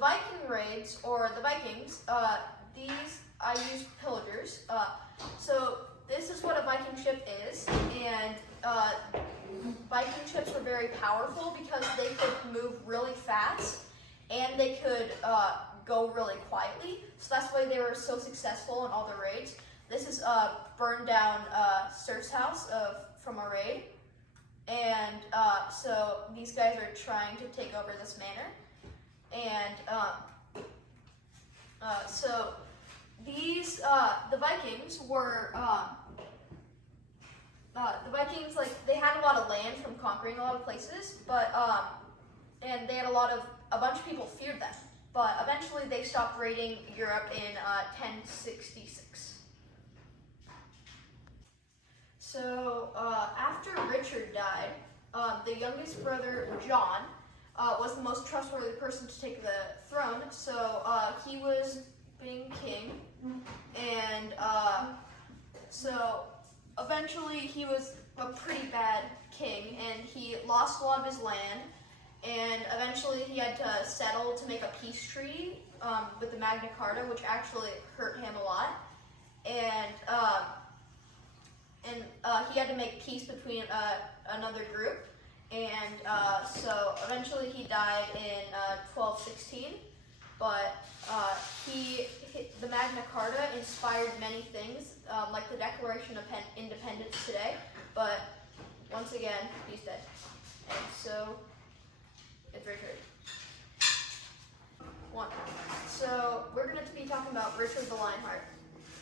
Viking raids, or the Vikings, these I use pillagers. So this is what a Viking ship is, and Viking ships were very powerful because they could move really fast and they could go really quietly. So that's why they were so successful in all their raids. This is a burned down serf's house from a raid. And so these guys are trying to take over this manor. And so these, the Vikings were, like, they had a lot of land from conquering a lot of places, but, and they had a bunch of people feared them. But eventually they stopped raiding Europe in 1066. So after Richard died, the youngest brother, John, was the most trustworthy person to take the throne. So he was being king, and so eventually he was a pretty bad king, and he lost a lot of his land, and eventually he had to settle to make a peace treaty with the Magna Carta, which actually hurt him a lot, and he had to make peace between another group, and so eventually he died in 1216. But the Magna Carta inspired many things, like the Declaration of Independence today. But once again, he's dead, and so it's Richard. So we're going to be talking about Richard the Lionheart.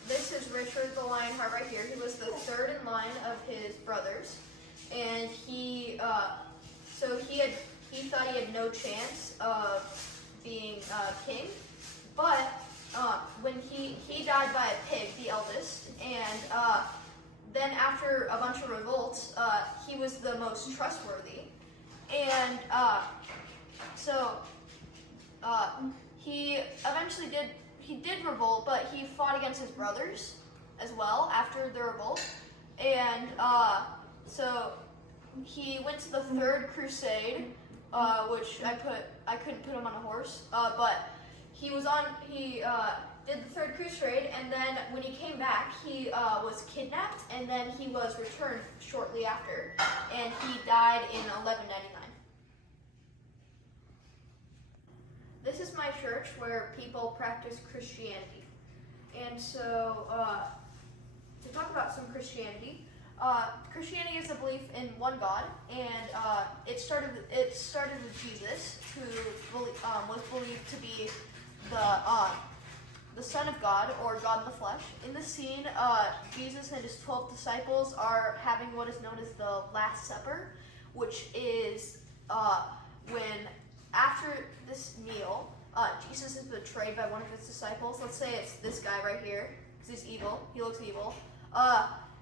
This is Richard the Lionheart right here. He was the third in line of his brothers, and he thought he had no chance of being king. But when he died by a pig, the eldest, and then after a bunch of revolts, he was the most trustworthy, and so he eventually did revolt, but he fought against his brothers as well after the revolt, and so he went to the Third Crusade, which I couldn't put him on a horse, but he did the Third Crusade, and then when he came back, he was kidnapped, and then he was returned shortly after, and he died in 1199. This is my church where people practice Christianity. And so, to talk about some Christianity, Christianity is a belief in one God, and it started with Jesus, who was believed to be the Son of God, or God in the flesh. In the scene, Jesus and his 12 disciples are having what is known as the Last Supper, which is when after this meal, Jesus is betrayed by one of his disciples. Let's say it's this guy right here, because he's evil. He looks evil.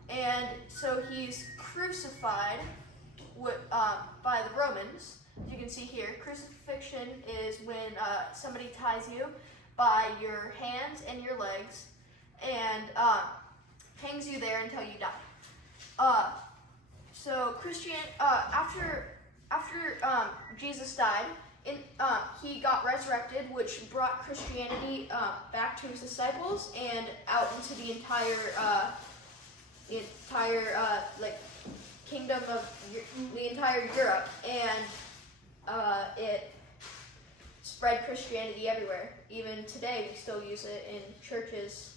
And so he's crucified by the Romans. As you can see here, crucifixion is when somebody ties you by your hands and your legs and hangs you there until you die. So after Jesus died, he got resurrected, which brought Christianity back to his disciples and out into the entire kingdom of the entire Europe, and it spread Christianity everywhere. Even today, we still use it in churches.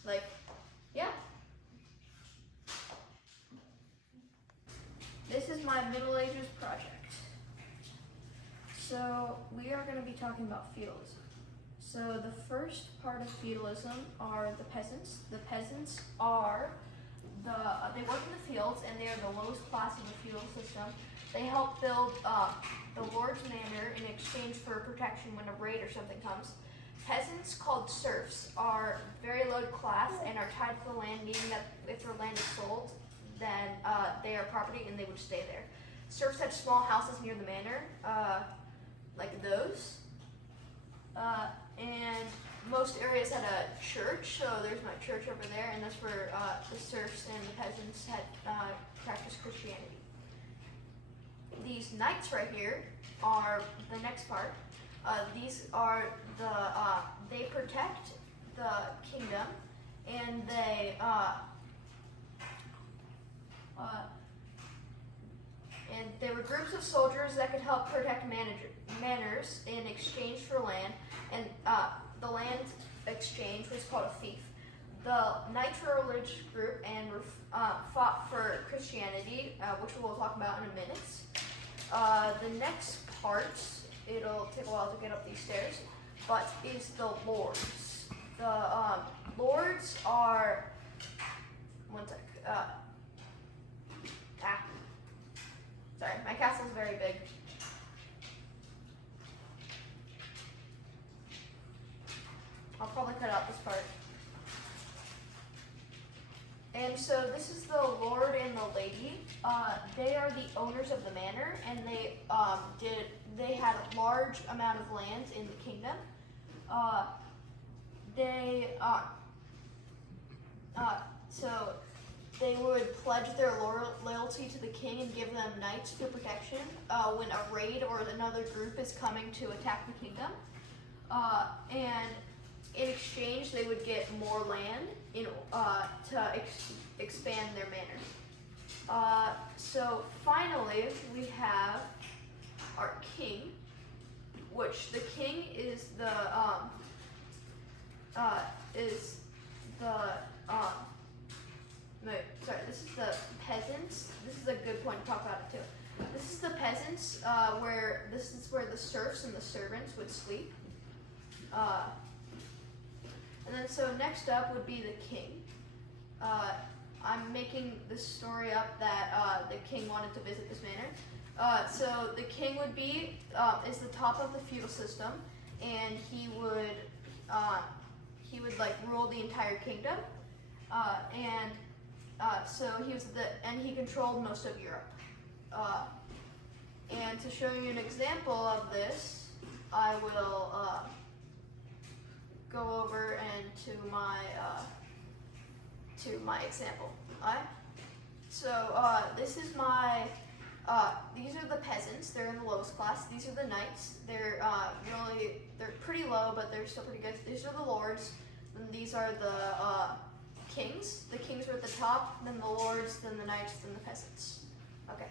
This is my Middle Ages project. So we are going to be talking about feudalism. So the first part of feudalism are the peasants. The peasants are they work in the fields, and they are the lowest class of the feudal system. They help build the lord's manor in exchange for protection when a raid or something comes. Peasants, called serfs, are very low class and are tied to the land, meaning that if their land is sold, then they are property and they would stay there. Serfs had small houses near the manor, like those, and most areas had a church, so there's my church over there, and that's where the serfs and the peasants had practiced Christianity. These knights right here are the next part. These are they protect the kingdom, and they were groups of soldiers that could help protect manors in exchange for land, and the land exchange was called a fief. The knights were a religious group and fought for Christianity, which we'll talk about in a minute. The next part, it'll take a while to get up these stairs, but is the lords. The lords are, one sec, sorry, my castle's very big. I'll probably cut out this part. And so this is the lord and the lady. They are the owners of the manor, and they had a large amount of land in the kingdom. So they would pledge their loyalty to the king and give them knights for protection when a raid or another group is coming to attack the kingdom. And in exchange, they would get more land to expand their manor. So finally, we have our king, which the king is this is the peasants. This is a good point to talk about it too. This is the peasants, this is where the serfs and the servants would sleep. And then so next up would be the king. I'm making this story up that the king wanted to visit this manor. So the king would be is the top of the feudal system, and he would like rule the entire kingdom. So he controlled most of Europe. And to show you an example of this, I will go over and to my example. Alright. So this is my. These are the peasants. They're in the lowest class. These are the knights. They're pretty low, but they're still pretty good. These are the lords. Then these are the kings. The kings are at the top. Then the lords. Then the knights. Then the peasants. Okay.